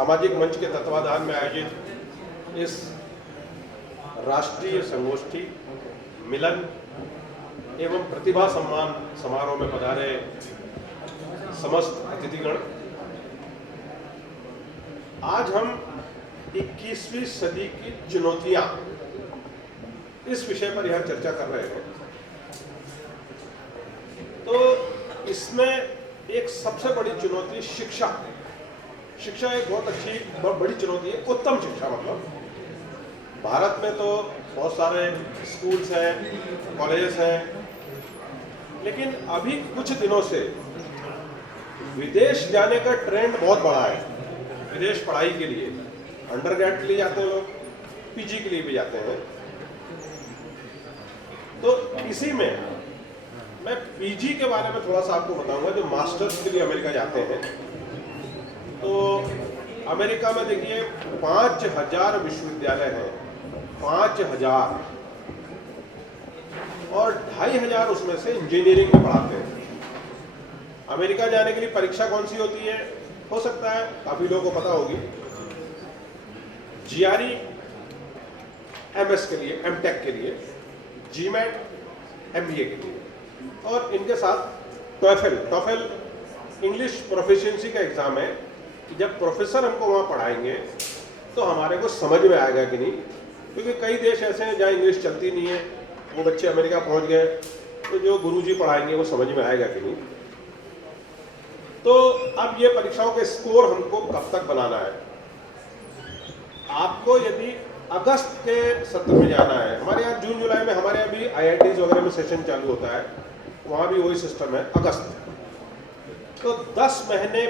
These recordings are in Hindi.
सामाजिक मंच के तत्वाधान में आयोजित इस राष्ट्रीय संगोष्ठी मिलन एवं प्रतिभा सम्मान समारोह में पधारे समस्त अतिथिगण, आज हम 21वीं सदी की चुनौतियां इस विषय पर यह चर्चा कर रहे हैं। तो इसमें एक सबसे बड़ी चुनौती शिक्षा है। शिक्षा एक बहुत बड़ी चुनौती है। उत्तम शिक्षा मतलब भारत में तो बहुत सारे स्कूल्स हैं, कॉलेजेस हैं, लेकिन अभी कुछ दिनों से विदेश जाने का ट्रेंड बहुत बड़ा है। विदेश पढ़ाई के लिए अंडरग्रेड के लिए जाते हैं लोग, पीजी के लिए भी जाते हैं। तो इसी में मैं पीजी के बारे में थोड़ा सा आपको बताऊंगा। जो मास्टर्स के लिए अमेरिका जाते हैं, तो अमेरिका में देखिए 5000 विश्वविद्यालय हैं, 5000, और 2500 उसमें से इंजीनियरिंग में पढ़ाते हैं। अमेरिका जाने के लिए परीक्षा कौन सी होती है? हो सकता है काफी लोगों को पता होगी, जीआरई एमएस के लिए, एमटेक के लिए, जीमेट एमबीए के लिए, और इनके साथ टॉफेल इंग्लिश प्रोफिशिएंसी का एग्जाम है कि जब प्रोफेसर हमको वहाँ पढ़ाएंगे तो हमारे को समझ में आएगा कि नहीं। क्योंकि कई देश ऐसे हैं जहाँ इंग्लिश चलती नहीं है, वो बच्चे अमेरिका पहुँच गए तो जो गुरुजी पढ़ाएंगे वो समझ में आएगा कि नहीं। तो अब ये परीक्षाओं के स्कोर हमको कब तक बनाना है? आपको यदि अगस्त के सत्र में जाना है, हमारे यहाँ जून जुलाई में हमारे यहाँ भी आईआईटीज वगैरह में सेशन चालू होता है, वहाँ भी वही सिस्टम है अगस्त। तो 10 महीने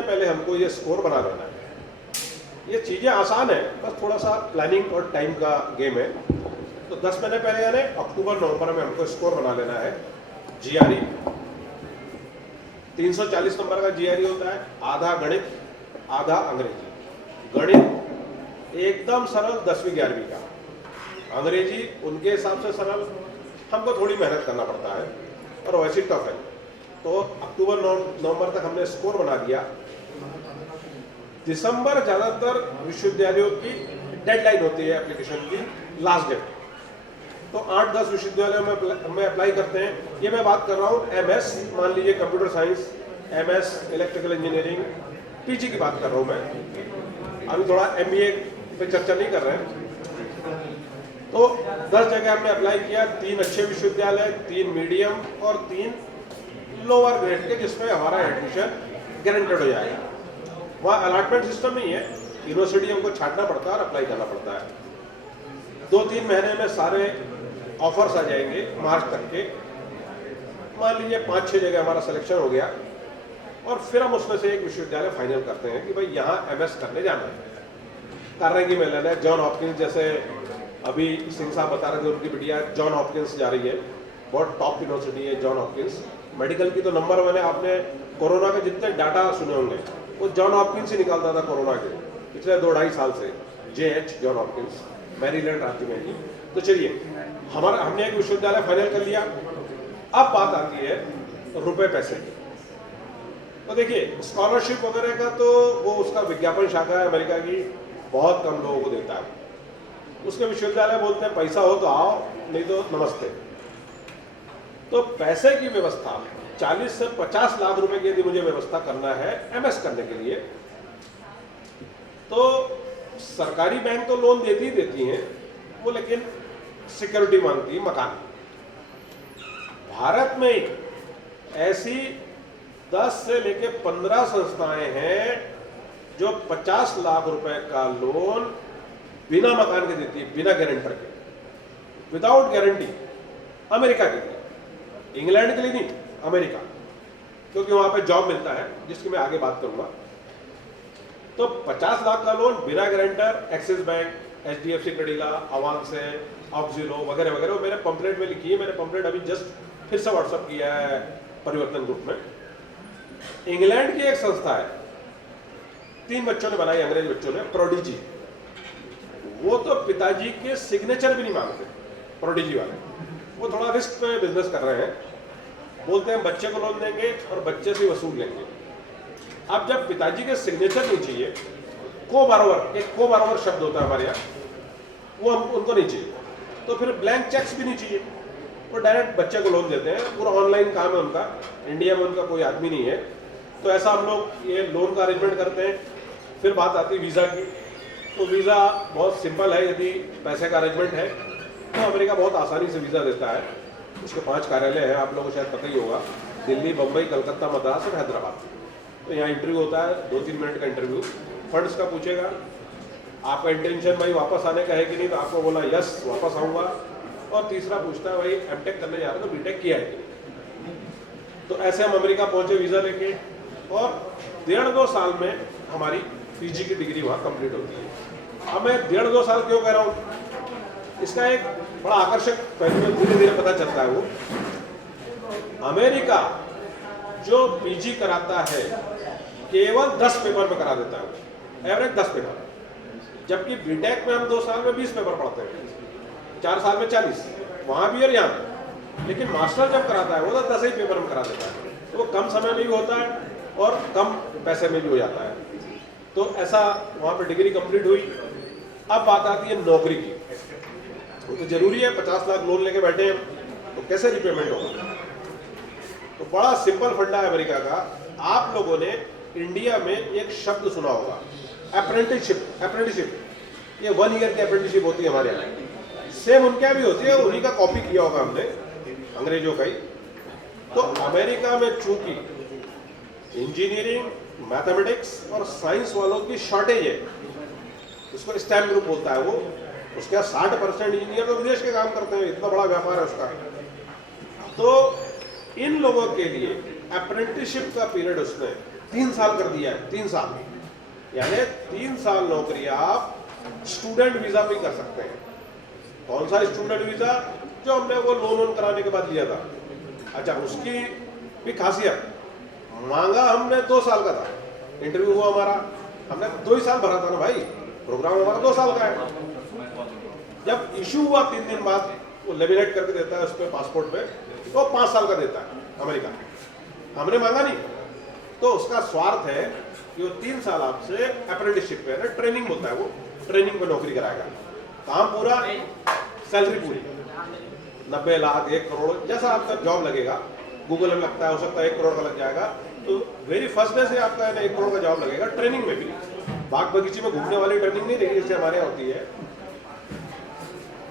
पहले हमको ये स्कोर बना लेना है। ये चीज़ें आसान है, बस थोड़ा सा प्लानिंग और टाइम का गेम है। तो 10 महीने पहले यानी अक्टूबर नवंबर में हमको स्कोर बना लेना है। जीआरई 340 नंबर का जीआरई होता है, आधा गणित आधा अंग्रेजी। गणित एकदम सरल 10वीं 11वीं का, अंग्रेजी उनके हिसाब से सरल, हमको थोड़ी मेहनत करना पड़ता है, और वैसे टफ है। तो अक्टूबर नवंबर तक हमने स्कोर बना दिया। दिसंबर ज़्यादातर विश्वविद्यालयों की डेडलाइन होती है एप्लीकेशन की, लास्ट डेट। तो 8-10 विश्वविद्यालयों में अप्लाई करते हैं। ये मैं बात कर रहा हूँ एमएस, मान लीजिए computer science, MS electrical engineering, PG की बात कर रहा हूँ मैं। अभी थोड़ा एमबीए पे चर्चा नहीं कर रहे हैं। तो 10 जगह हमने अप्लाई किया, 3 अच्छे विश्वविद्यालय, 3 मीडियम और 3 लोअर ग्रेड के, जिसमें हमारा एडमिशन गारंटेड हो जाएगा। वहाँ अलॉटमेंट सिस्टम नहीं है, यूनिवर्सिटी हमको छांटना पड़ता है और अप्लाई करना पड़ता है। 2-3 महीने में सारे ऑफर्स आ जाएंगे मार्च तक के। मान लीजिए 5-6 जगह हमारा सिलेक्शन हो गया, और फिर हम उसमें से एक विश्वविद्यालय फाइनल करते हैं कि भाई यहाँ एमएस करने जाना है। कार्नेगी मेलन है, जॉन हॉपकिंस, जैसे अभी सिंह साहब बता रहे थे उनकी बिटिया जॉन हॉपकिंस जा रही है, बहुत टॉप यूनिवर्सिटी है जॉन हॉपकिंस। मेडिकल की तो नंबर 1 है। आपने कोरोना के जितने डाटा सुने होंगे वो जॉन हॉपकिंस ही निकालता था कोरोना के पिछले 2-2.5 साल से। जेएच जॉन हॉपकिंस, मैरीलैंड राज्य में ही। तो चलिए, हमने एक विश्वविद्यालय फाइनल कर लिया। अब बात आती है रुपए पैसे की। तो देखिए, स्कॉलरशिप वगैरह का तो वो उसका विज्ञापन शाखा है अमेरिका की, बहुत कम लोगों को देता है। उसके विश्वविद्यालय बोलते हैं पैसा हो तो आओ, नहीं तो नमस्ते। तो पैसे की व्यवस्था 40 से 50 लाख रुपए की यदि मुझे व्यवस्था करना है एमएस करने के लिए, तो सरकारी बैंक तो लोन देती हैं वो, लेकिन सिक्योरिटी मांगती है, मकान। भारत में ही ऐसी 10 से लेके 15 संस्थाएं हैं जो 50 लाख रुपए का लोन बिना मकान के देती है, बिना गारंटर के, विदाउट गारंटी। अमेरिका के लिए, इंग्लैंड के लिए नहीं, अमेरिका, क्योंकि वहां पे जॉब मिलता है, जिसकी मैं आगे बात करूंगा। तो 50 लाख का लोन बिना guarantor, axis bank, HDFC Credila, अवांस है, ऑक्सिलो वगैरह वगैरह, मेरे पंपलेट में लिखी है। मैंने पंपलेट अभी जस्ट फिर से व्हाट्सअप किया है परिवर्तन ग्रुप में। इंग्लैंड की एक संस्था है, 3 बच्चों ने बनाई, अंग्रेज बच्चों ने, प्रोडिजी। वो तो पिताजी के सिग्नेचर भी नहीं मांगते, प्रोडिजी वाले। वो थोड़ा रिस्क पे बिजनेस कर रहे हैं, बोलते हैं बच्चे को लोन देंगे और बच्चे से वसूल लेंगे। अब जब पिताजी के सिग्नेचर नहीं चाहिए, को बारोवर, एक को बारोवर शब्द होता है हमारे यहाँ, वो उनको नहीं चाहिए, तो फिर ब्लैंक चेक्स भी नहीं चाहिए, वो डायरेक्ट बच्चे को लोन देते हैं। पूरा ऑनलाइन काम है उनका, इंडिया में उनका कोई आदमी नहीं है, तो ऐसा हम लोग ये लोन का अरेंजमेंट करते हैं। फिर बात आती है वीज़ा की, तो वीज़ा बहुत सिंपल है, यदि पैसे का अरेंजमेंट है तो अमेरिका बहुत आसानी से वीज़ा देता है। उसके 5 कार्यालय हैं, आप लोगों को शायद पता ही होगा, दिल्ली, बम्बई, कलकत्ता, मद्रास और हैदराबाद। तो यहाँ इंटरव्यू होता है, 2-3 मिनट का इंटरव्यू। फंड्स का पूछेगा, आपका इंटेंशन भाई वापस आने का है कि नहीं, तो आपको बोला यस वापस आऊँगा। और तीसरा पूछता है भाई एमटेक करने जा रहे हो तो बीटेक किया है कि नहीं। तो ऐसे हम अमेरिका पहुँचे वीज़ा लेके, और 1.5-2 साल में हमारी पीजी की डिग्री वहाँ कंप्लीट होती है। अब मैं 1.5-2 साल क्यों कह रहा हूँ, इसका एक बड़ा आकर्षक पहलू धीरे धीरे पता चलता है। वो अमेरिका जो पीजी कराता है केवल 10 पेपर में करा देता है, एवरेज 10 पेपर, जबकि बीटेक में हम 2 साल में 20 पेपर पढ़ते हैं, 4 साल में 40, वहाँ भी और यहाँ भी। लेकिन मास्टर जब कराता है वो तो 10 ही पेपर में करा देता है, तो वो कम समय में भी होता है और कम पैसे में भी हो जाता है। तो ऐसा वहाँ पे डिग्री कंप्लीट हुई। अब बात आती है नौकरी की, तो जरूरी है 50 लाख लोन लेके बैठे हैं, तो कैसे रिपेमेंट होगा। तो बड़ा सिंपल फंडा है अमेरिका का। आप लोगों ने इंडिया में एक शब्द सुना होगा, अप्रेंटिसशिप। ये 1 ईयर की अप्रेंटिसशिप होती है हमारे यहाँ, सेम उनके यहाँ भी होती है, उन्हीं का कॉपी किया होगा हमने, अंग्रेजों का ही। तो अमेरिका में चूंकि इंजीनियरिंग, मैथमेटिक्स और साइंस वालों की शॉर्टेज है, उसको स्टैम ग्रुप बोलता है वो, उसके 60% इंजीनियर तो विदेश के काम करते हैं, इतना बड़ा व्यापार है उसका। तो इन लोगों के लिए अप्रेंटिसशिप का पीरियड उसने 3 साल कर दिया है, 3 साल, यानी 3 साल नौकरी आप स्टूडेंट वीजा पे कर सकते हैं। कौन सा स्टूडेंट वीजा, जो हमने वो लोन कराने के बाद लिया था। अच्छा, उसकी भी खासियत, मांगा हमने 2 साल का था, इंटरव्यू हुआ हमारा, हमने 2 ही साल भरा था ना भाई, प्रोग्राम हमारा 2 साल का है। जब इशू हुआ 3 दिन बाद, वो लेमिनेट करके देता है उस पर पासपोर्ट पे, तो 5 साल का देता है अमेरिका। हमने मांगा नहीं, तो उसका स्वार्थ है कि वो 3 साल आपसे अप्रेंटिसशिप पे, ट्रेनिंग बोलता है वो, ट्रेनिंग पे नौकरी कराएगा। काम पूरा, सैलरी पूरी, 90 लाख, 1 करोड़, जैसा आपका जॉब लगेगा। गूगल में लगता है, हो सकता है 1 करोड़ का लग जाएगा, तो वेरी फर्स्ट डे से आपका 1 करोड़ का जॉब लगेगा। ट्रेनिंग में भी, बाग बगीचे में घूमने वाली ट्रेनिंग नहीं रहेगी जैसे हमारे यहाँ होती है।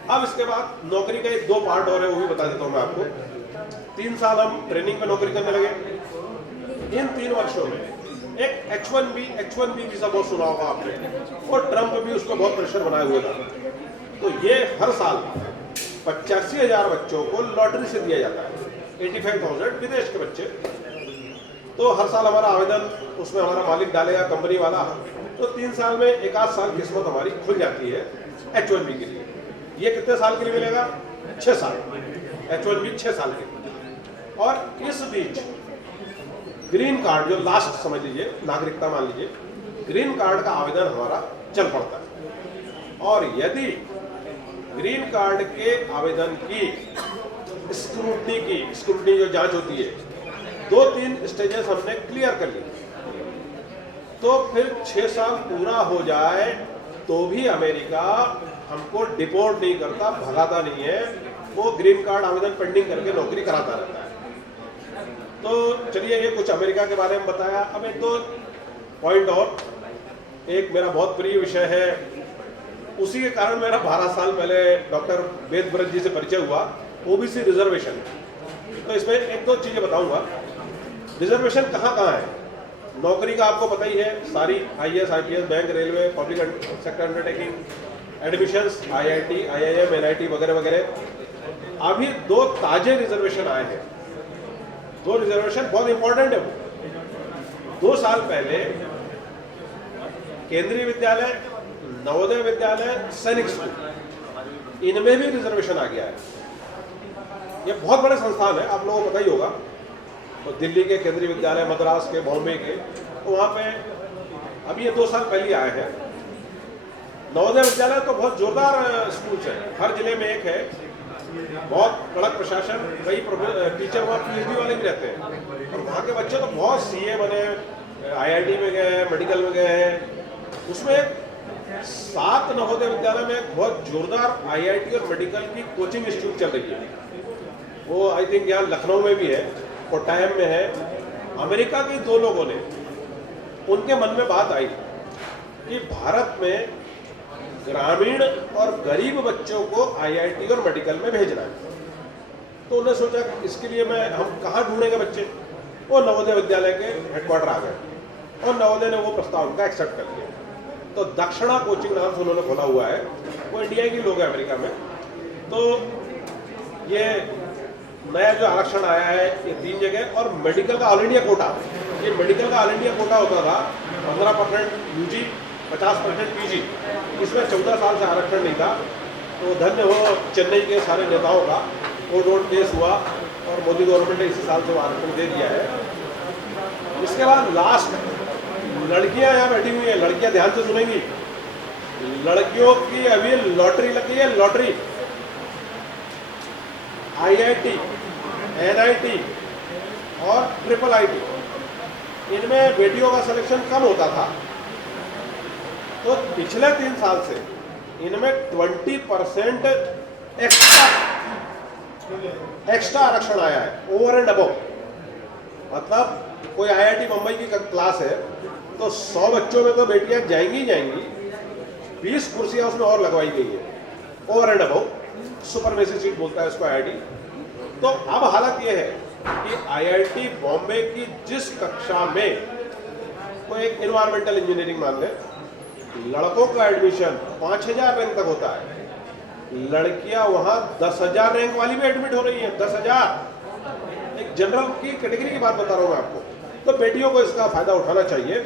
अब इसके बाद नौकरी का एक 2 पार्ट और है, वो भी बता देता हूँ मैं आपको। 3 साल हम ट्रेनिंग में नौकरी करने लगे। इन 3 वर्षों में एक H1B वीजा बहुत सुना होगा आपने, और ट्रम्प भी उसको बहुत प्रेशर बनाए हुए था। तो ये हर साल 85,000 बच्चों को लॉटरी से दिया जाता है, 85,000 विदेश के बच्चे। तो हर साल हमारा आवेदन उसमें हमारा मालिक डालेगा, कंपनी वाला। तो 3 साल में 1 साल किस्मत हमारी खुल जाती है H1B के लिए। ये कितने साल के लिए मिलेगा? 6 साल, H1B 6 साल के लिए। और इस बीच ग्रीन कार्ड, जो लास्ट समझ लीजिए, नागरिकता मान लीजिए, ग्रीन कार्ड का आवेदन हमारा चल पड़ता है। और यदि ग्रीन कार्ड के आवेदन की स्क्रूटनी जो जांच होती है, 2-3 स्टेजेस हमने क्लियर कर ली, तो फिर 6 साल पूरा हो जाए तो भी अमेरिका हमको डिपोर्ट नहीं करता, भगाता नहीं है, वो ग्रीन कार्ड आवेदन पेंडिंग करके नौकरी कराता रहता है। तो चलिए, ये कुछ अमेरिका के बारे में बताया। अब 1-2 पॉइंट और, एक मेरा बहुत प्रिय विषय है, उसी के कारण मेरा 12 साल पहले डॉक्टर वेद व्रत जी से परिचय हुआ, ओबीसी रिजर्वेशन। तो इसमें 1-2 चीजें बताऊंगा। रिजर्वेशन कहाँ कहाँ है, नौकरी का आपको पता ही है, सारी IAS, IPS, bank, railway, public sector undertaking, admissions, IIT, IIM, NIT वगैरह वगैरह। अभी 2 ताजे रिजर्वेशन आए हैं, 2 रिजर्वेशन बहुत इंपॉर्टेंट है। वो 2 साल पहले केंद्रीय विद्यालय, नवोदय विद्यालय, सैनिक स्कूल, इनमें भी रिजर्वेशन आ गया है। ये बहुत बड़े संस्थान है, आप लोगों को पता ही होगा। तो दिल्ली के केंद्रीय विद्यालय, मद्रास के, बॉम्बे के, तो वहाँ पे अभी ये 2 साल पहले आए हैं। नवोदय विद्यालय तो बहुत जोरदार स्कूल्स हैं, हर जिले में एक है, बहुत कड़क प्रशासन, कई टीचर वहाँ PhD वाले भी रहते हैं, और वहाँ के बच्चे तो बहुत CA बने, IIT में गए हैं, मेडिकल में गए हैं, उसमें 7 नवोदय विद्यालय में एक बहुत जोरदार IIT और मेडिकल की कोचिंग इंस्टीट्यूट चल रही है। वो आई थिंक यहाँ लखनऊ में भी है, कोट्टायम में है। अमेरिका के 2 लोगों ने, उनके मन में बात आई कि भारत में ग्रामीण और गरीब बच्चों को IIT और मेडिकल में भेजना है। तो उन्होंने सोचा कि इसके लिए हम कहाँ ढूंढेंगे बच्चे। वो नवोदय विद्यालय के हेडक्वार्टर आ गए और नवोदय ने वो प्रस्ताव उनका एक्सेप्ट कर लिया। तो दक्षिणा कोचिंग नाम से उन्होंने खोला हुआ है, वो इंडिया के लोग हैं अमेरिका में। तो ये नया जो आरक्षण आया है ये 3 जगह, और मेडिकल का ऑल इंडिया कोटा, ये मेडिकल का ऑल इंडिया कोटा होता था 15% UG 50% PG, इसमें 14 साल से आरक्षण नहीं था। तो धन्य हो चेन्नई के सारे नेताओं का, कोर्ट वोट केस हुआ और मोदी गवर्नमेंट ने इसी साल से आरक्षण दे दिया है। इसके बाद लास्ट लड़कियां यहाँ बैठी हुई हैं, लड़कियां ध्यान से सुनेंगी। लड़कियों की अभी लॉटरी लगी है, लॉटरी। IIT, NIT और IIIT, इनमें बेटियों का सिलेक्शन कम होता था। तो पिछले 3 साल से इनमें 20% एक्स्ट्रा आरक्षण आया है, ओवर एंड अबव। मतलब कोई IIT मुंबई की क्लास है तो 100 बच्चों में तो बेटियां जाएंगी ही जाएंगी, 20 कुर्सियां उसमें और लगवाई गई है, over and above. Supremacy seat बोलता है इसको IIT। तो अब हालत यह है कि IIT बॉम्बे की जिस कक्षा में, कोई एक इन्वायरमेंटल इंजीनियरिंग मान ले, लड़कों का एडमिशन 5000 रैंक तक होता है, लड़कियां वहां 10,000 रैंक वाली भी एडमिट हो रही हैं। 10,000, एक जनरल की कैटेगरी की बात बता रहा हूं मैं आपको। तो बेटियों को इसका फायदा उठाना चाहिए।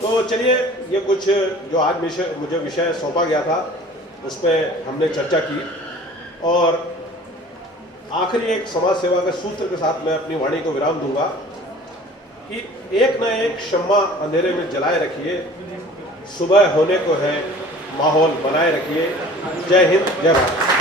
तो चलिए, ये कुछ जो आज मुझे विषय सौंपा गया था उस पर हमने चर्चा की, और आखिरी एक समाज सेवा के सूत्र के साथ मैं अपनी वाणी को विराम दूंगा कि एक न एक शम्मा अंधेरे में जलाए रखिए, सुबह होने को है, माहौल बनाए रखिए। जय हिंद, जय भारत।